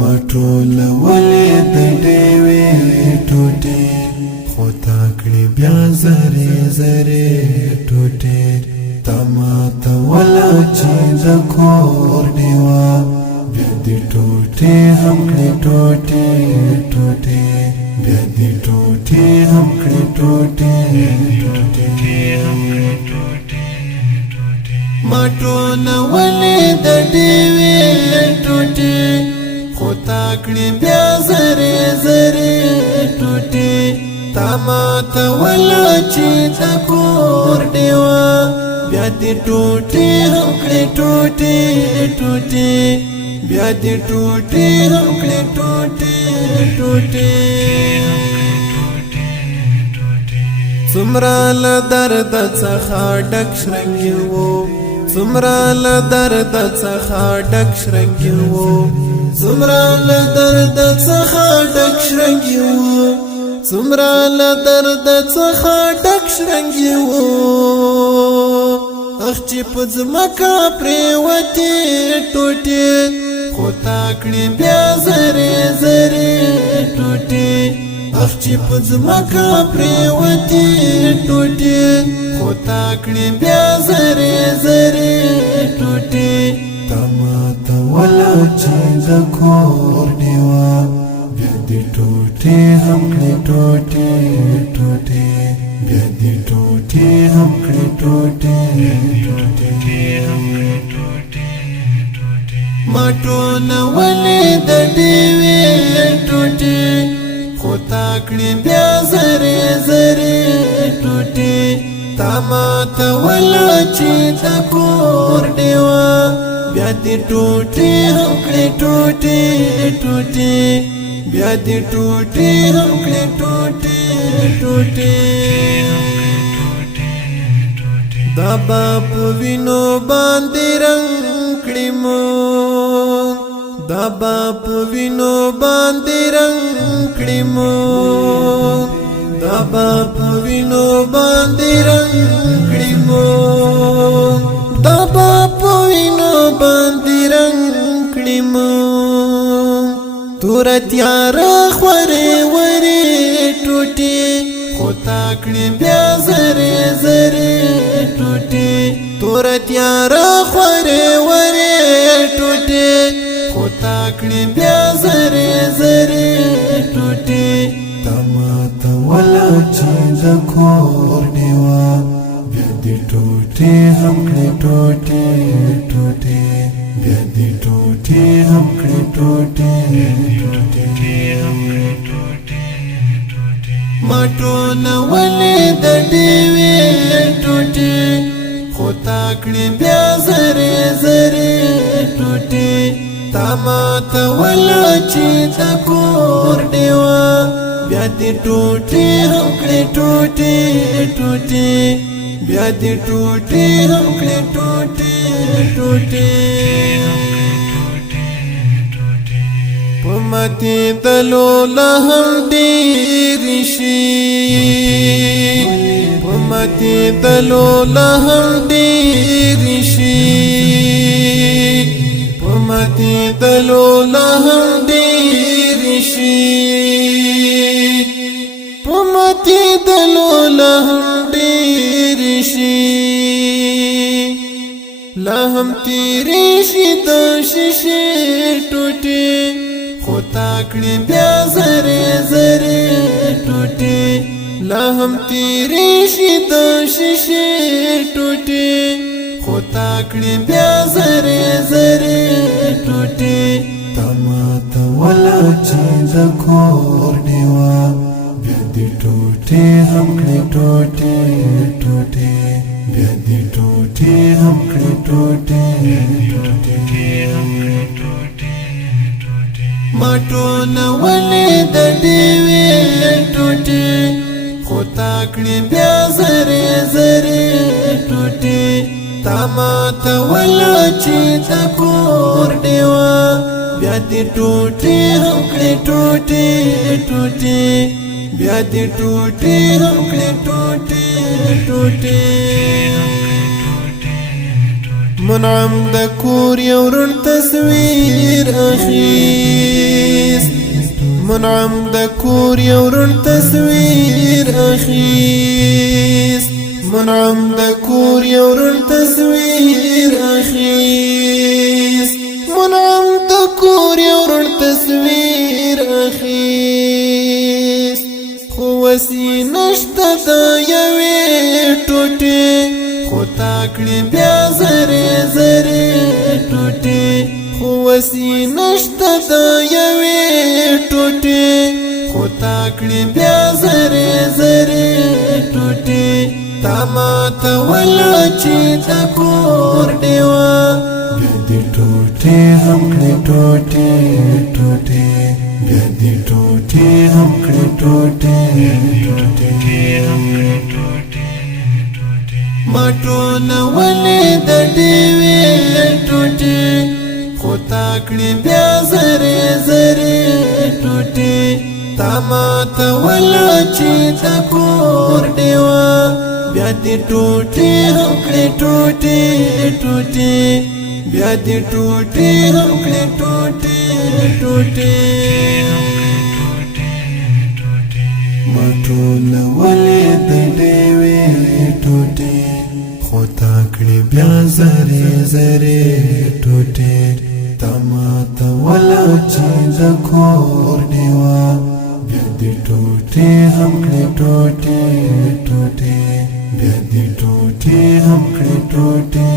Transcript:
مټول ولې د ډېوې ټوټې خو تا کړې بیا زرې زرې ټوټې تا ماته وله چې د کور ډېوه بیا دې ټوټې هم کړې ټوټې ټوټې بیا دې ټوټې هم کړې ټوټې ټوټې مټول ولې د ډېوې ټوټې خو تا کړې بیا زرې زرې ټوټې تا ماته وله چې د کور ډېوه بیا دې ټوټې هم کړې ټوټې ټوټې بیا دې ټوټې هم کړې ټوټې ټوټې څومره له درد څخه ډک شرنګي وو څومره له درد څخه ډک شرنګي وو څومره له درد څخه ډک شرنګي وو څومره له درد څخه ډک شرنګي وو اخ چې په ځمکه پرېوتې ټوټې خو تا کړې بیا زرې زرې ټوټې اخ چې په ځمکه پرېوتې ټوټې خو تا کړې بیا زرې زرې ټوټې تا ماته وله چې د کور ډېوه بیا دې ټوټې هم کړې ټوټې ټوټې بیا دې ټوټې هم کړې ټوټې ټوټې مټول ولې د ډېوې ټوټې خو تا کړې بیا زرې زرې ټوټې تا ماته وله چې د کور ډېوه بیا دې ټوټې هم کړې ټوټې ټوټې بیا دې ټوټې هم کړې ټوټې ټوټې دا به په وینو باندې رنګ کړي مونږ دا به په وینو باندې رنګ کړي مونږ دا به په وینو باندې رنګ کړي مونږ دا به په وینو باندې رنګ کړي مونږ تور تیاره خورې ورې ټوټې خو تا کړې بیا زرې زرې ټوټې تور تیاره خورې ورې ټوټې خو تا کړې بیا زرې زرې ټوټې تا ماته وله چې د کور ډېوه بیا دې ټوټې هم کړې ټوټې ټوټې بیا دې ټوټې هم کړې ټوټې ټوټې مټول ولې د ډېوې ټوټې خو تا کړې بیا زرې زرې ټوټې تا ماته وله چې د کور ډېوه بیا دې ټوټې هم کړې ټوټې ټوټې بیا دې ټوټې هم کړې ټوټې ټوټې په ماتېدلو لا هم ډېرې شي په ماتېدلو لا هم ډېرې شي په ماتېدلو لا هم ډېرې شي په ماتېدلو لا هم ډېرې شي لا هم تیرې شي د شیشې ټوټې خو تا کړې بیا زرې زرې ټوټې لا هم تیرې شي د شیشې ټوټې خو تا کړې بیا زرې زرې ټوټې تا ماته وله چې د کور ډېوه بیا دې ټوټې هم کړې ټوټې ټوټې بیا دې ټوټې هم کړې ټوټې ټوټې مټول ولې د ډېوې ټوټې خو تا کړې بیا زرې زرې ټوټې تا ماته وله چې د کور ډېوه بیا دې ټوټې هم کړې ټوټې ټوټې بیا دې ټوټې هم کړې ټوټې ټوټې منعم د کور یو رڼ تصویر اخی منعم د کور یو رڼ تصویر اخیست منعم د کور یو رڼ تصویر اخیست منعم د کور یو رڼ تصویر اخیست خو وسی نشته د یوې ټوټې خو تا کړې بیا زرې زرې ټوټې خو وسی نشته د یوې ټوټې خو تا کړې بیا زرې زرې ټوټې تا ماته وله چې د کور ډېوه بیا دې ټوټې هم کړې ټوټې ټوټې بیا دې ټوټې هم کړې ټوټې ټوټې ما ټولولې د ډېوې ټوټې خو تا کړې بیا زرې زرې ټوټې تا ماته وله چې د کور ډېوه بیا دې ټوټې هم کړې ټوټې ټوټې بیا دې ټوټې هم کړې ټوټې ټوټې ما ټولولې د ډېوې ټوټې خو تا کړې بیا زرې زرې ټوټې تا ماته وله چې د کور ډېوه بیا دې ټوټې هم کړې ټوټې ټوټې بیا دې ټوټې هم کړې ټوټې